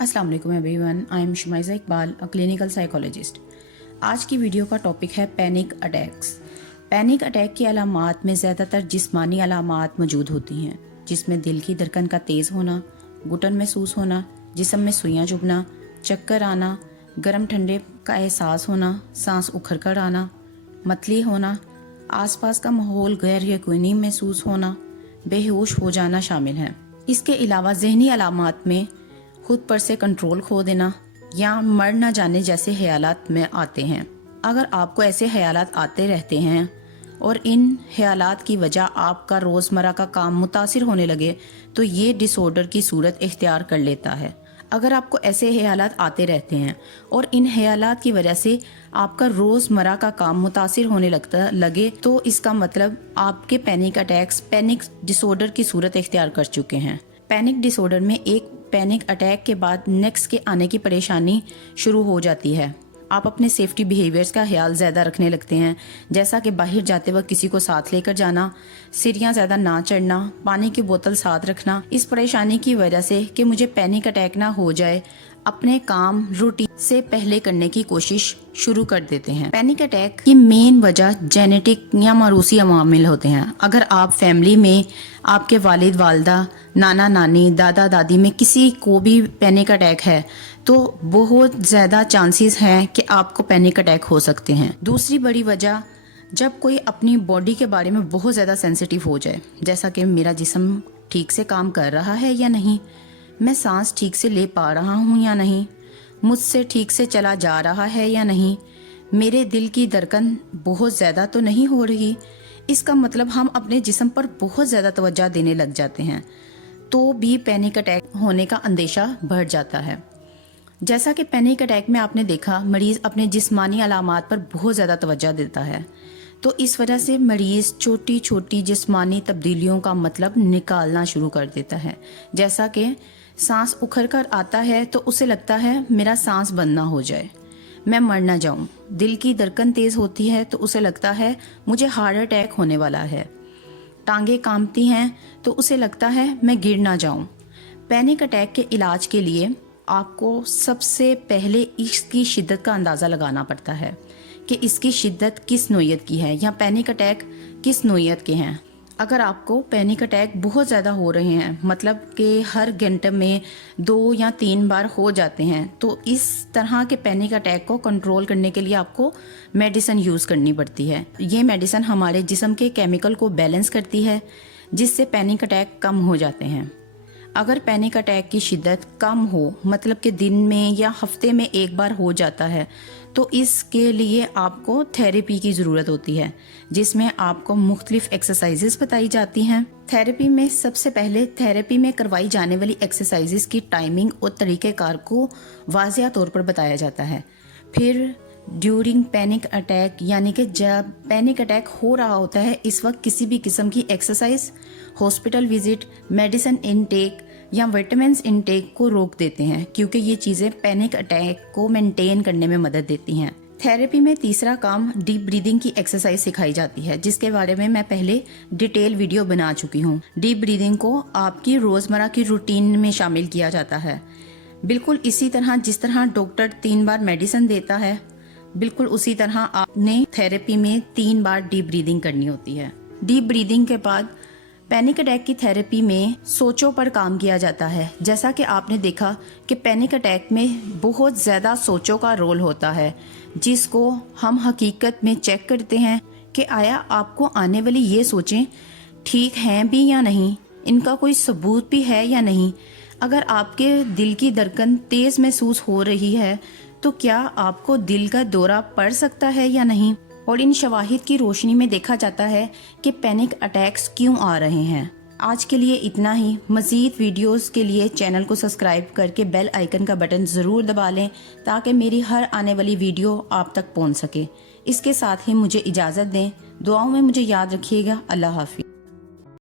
अस्सलाम वालेकुम everyone, I am Shumaiza Iqbal, a clinical psychologist. आज की वीडियो का टॉपिक है पैनिक अटैक्स। पैनिक अटैक की अलामात में ज़्यादातर जिस्मानी अलामात मौजूद होती हैं, जिसमें दिल की धड़कन का तेज़ होना, घुटन महसूस होना, जिस्म में सुइयां चुभना, चक्कर आना, गर्म ठंडे का एहसास होना, सांस उखड़ कर आना, मतली होना, आसपास का माहौल गैर यकीनी महसूस होना, बेहोश हो जाना शामिल है। इसके अलावा जहनी अलामात में खुद पर से कंट्रोल खो देना या मर न जाने जैसे ख्यालात में आते हैं। अगर आपको ऐसे ख्यालात आते रहते हैं और इन ख्यालात की वजह आपका रोज़मर्रा का काम मुतासिर होने लगे तो ये डिसऑर्डर की सूरत इख्तियार कर लेता है। अगर आपको ऐसे ख्यालात आते रहते हैं और इन ख्यालात की वजह से आपका रोज़मर्रा का काम मुतासिर होने लगे तो इसका मतलब आपके पैनिक अटैक्स पैनिक डिसऑर्डर की सूरत इख्तियार कर चुके हैं। पैनिक डिसऑर्डर में एक पैनिक अटैक के बाद नेक्स्ट के आने की परेशानी शुरू हो जाती है। आप अपने सेफ्टी बिहेवियर्स का ख्याल ज़्यादा रखने लगते हैं, जैसा कि बाहर जाते वक्त किसी को साथ लेकर जाना, सीढ़ियाँ ज़्यादा ना चढ़ना, पानी की बोतल साथ रखना। इस परेशानी की वजह से कि मुझे पैनिक अटैक ना हो जाए, अपने काम रूटीन से पहले करने की कोशिश शुरू कर देते हैं। पैनिक अटैक की मेन वजह जेनेटिक या मारूसी अवामिल होते हैं। अगर आप फैमिली में आपके वालिद वालदा, नाना नानी, दादा दादी में किसी को भी पैनिक अटैक है तो बहुत ज़्यादा चांसेस हैं कि आपको पैनिक अटैक हो सकते हैं। दूसरी बड़ी वजह जब कोई अपनी बॉडी के बारे में बहुत ज़्यादा सेंसिटिव हो जाए, जैसा कि मेरा जिस्म ठीक से काम कर रहा है या नहीं, मैं सांस ठीक से ले पा रहा हूँ या नहीं, मुझसे ठीक से चला जा रहा है या नहीं, मेरे दिल की धड़कन बहुत ज़्यादा तो नहीं हो रही। इसका मतलब हम अपने जिस्म पर बहुत ज़्यादा तवज्जो देने लग जाते हैं तो भी पैनिक अटैक होने का अंदेशा बढ़ जाता है। जैसा कि पैनिक अटैक में आपने देखा, मरीज़ अपने जिस्मानी अलामात पर बहुत ज़्यादा तवज्जो देता है, तो इस वजह से मरीज़ छोटी छोटी जिस्मानी तब्दीलियों का मतलब निकालना शुरू कर देता है। जैसा कि सांस उखड़ कर आता है तो उसे लगता है मेरा सांस बंद ना हो जाए, मैं मर ना जाऊं। दिल की धड़कन तेज़ होती है तो उसे लगता है मुझे हार्ट अटैक होने वाला है। टांगे कांपती हैं तो उसे लगता है मैं गिर ना जाऊं। पैनिक अटैक के इलाज के लिए आपको सबसे पहले इसकी शिद्दत का अंदाज़ा लगाना पड़ता है कि इसकी शिद्दत किस नोयत की है या पैनिक अटैक किस नोयत के हैं। अगर आपको पैनिक अटैक बहुत ज़्यादा हो रहे हैं, मतलब कि हर घंटे में 2 या 3 बार हो जाते हैं, तो इस तरह के पैनिक अटैक को कंट्रोल करने के लिए आपको मेडिसिन यूज़ करनी पड़ती है। ये मेडिसिन हमारे जिस्म के केमिकल को बैलेंस करती है, जिससे पैनिक अटैक कम हो जाते हैं। अगर पैनिक अटैक की शिद्दत कम हो, मतलब कि दिन में या हफ्ते में एक बार हो जाता है, तो इसके लिए आपको थेरेपी की ज़रूरत होती है, जिसमें आपको मुख्तलिफ एक्सरसाइजेस बताई जाती हैं। थेरेपी में सबसे पहले थेरेपी में करवाई जाने वाली एक्सरसाइजेस की टाइमिंग और तरीक़ेकार को वाज़िया तौर पर बताया जाता है। फिर ड्यूरिंग पैनिक अटैक, यानी कि जब पैनिक अटैक हो रहा होता है, इस वक्त किसी भी किस्म की exercise, hospital visit, medicine intake या विटामिन्स इनटेक को रोक देते हैं, क्योंकि ये चीज़ें पैनिक अटैक को मेंटेन करने में मदद देती हैं। थेरेपी में तीसरा काम डीप ब्रीदिंग की एक्सरसाइज सिखाई जाती है, जिसके बारे में मैं पहले डिटेल वीडियो बना चुकी हूँ। डीप ब्रीदिंग को आपकी रोज़मर्रा की रूटीन में शामिल किया जाता है, बिल्कुल इसी तरह जिस तरह डॉक्टर 3 बार मेडिसिन देता है, बिल्कुल उसी तरह आपने थेरेपी में 3 बार डीप ब्रीदिंग करनी होती है। डीप ब्रीदिंग के बाद पैनिक अटैक की थेरेपी में सोचों पर काम किया जाता है। जैसा कि आपने देखा कि पैनिक अटैक में बहुत ज़्यादा सोचों का रोल होता है, जिसको हम हकीकत में चेक करते हैं कि आया आपको आने वाली ये सोचें ठीक हैं भी या नहीं, इनका कोई सबूत भी है या नहीं। अगर आपके दिल की धड़कन तेज़ महसूस हो रही है तो क्या आपको दिल का दौरा पड़ सकता है या नहीं, और इन शवाहिद की रोशनी में देखा जाता है कि पैनिक अटैक्स क्यों आ रहे हैं। आज के लिए इतना ही। मज़ीद वीडियोस के लिए चैनल को सब्सक्राइब करके बेल आइकन का बटन ज़रूर दबा लें, ताकि मेरी हर आने वाली वीडियो आप तक पहुंच सके। इसके साथ ही मुझे इजाज़त दें। दुआओं में मुझे याद रखिएगा। अल्लाह हाफ़िज़।